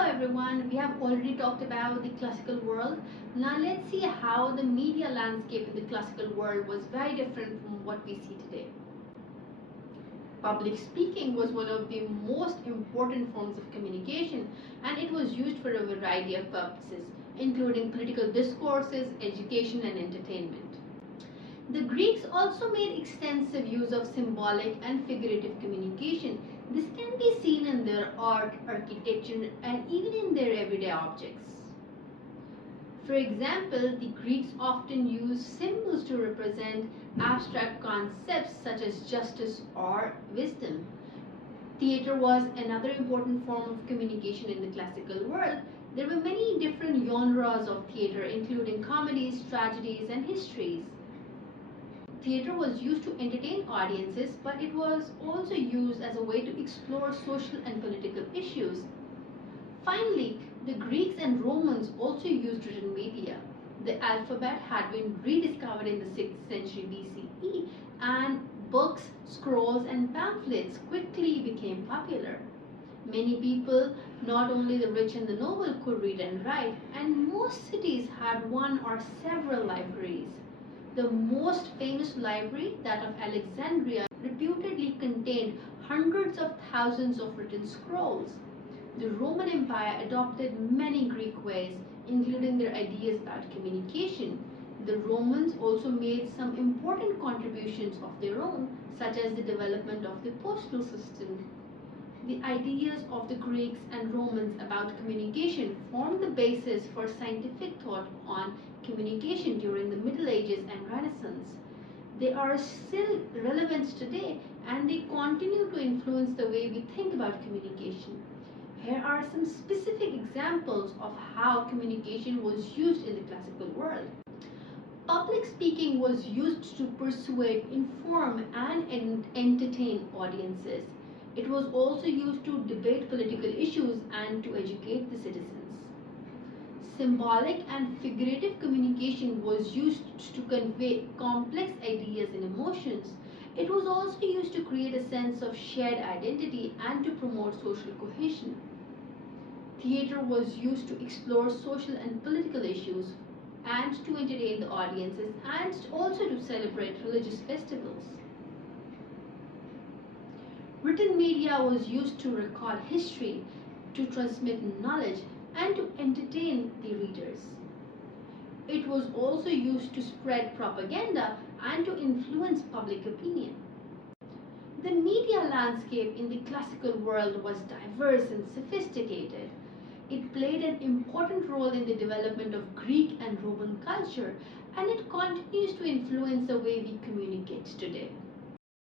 Hello everyone, we have already talked about the classical world. Now let's see how the media landscape in the classical world was very different from what we see today. Public speaking was one of the most important forms of communication, and it was used for a variety of purposes, including political discourses, education, and entertainment. The Greeks also made extensive use of symbolic and figurative communication. This can be seen in their art, architecture, and even in their everyday objects. For example, the Greeks often used symbols to represent abstract concepts such as justice or wisdom. Theatre was another important form of communication in the classical world. There were many different genres of theatre, including comedies, tragedies, and histories. Theatre was used to entertain audiences, but it was also used as a way to explore social and political issues. Finally, the Greeks and Romans also used written media. The alphabet had been rediscovered in the 6th century BCE, and books, scrolls, and pamphlets quickly became popular. Many people, not only the rich and the noble, could read and write, and most cities had one or several libraries. The most famous library, that of Alexandria, reputedly contained hundreds of thousands of written scrolls. The Roman Empire adopted many Greek ways, including their ideas about communication. The Romans also made some important contributions of their own, such as the development of the postal system. The ideas of the Greeks and Romans about communication formed the basis for scientific thought on communication during the Middle Ages and Renaissance. They are still relevant today, and they continue to influence the way we think about communication. Here are some specific examples of how communication was used in the classical world. Public speaking was used to persuade, inform, and entertain audiences. It was also used to debate political issues and to educate the citizens. Symbolic and figurative communication was used to convey complex ideas and emotions. It was also used to create a sense of shared identity and to promote social cohesion. Theatre was used to explore social and political issues and to entertain the audiences and also to celebrate religious festivals. Written media was used to record history, to transmit knowledge, and to entertain the readers. It was also used to spread propaganda and to influence public opinion. The media landscape in the classical world was diverse and sophisticated. It played an important role in the development of Greek and Roman culture, and it continues to influence the way we communicate today.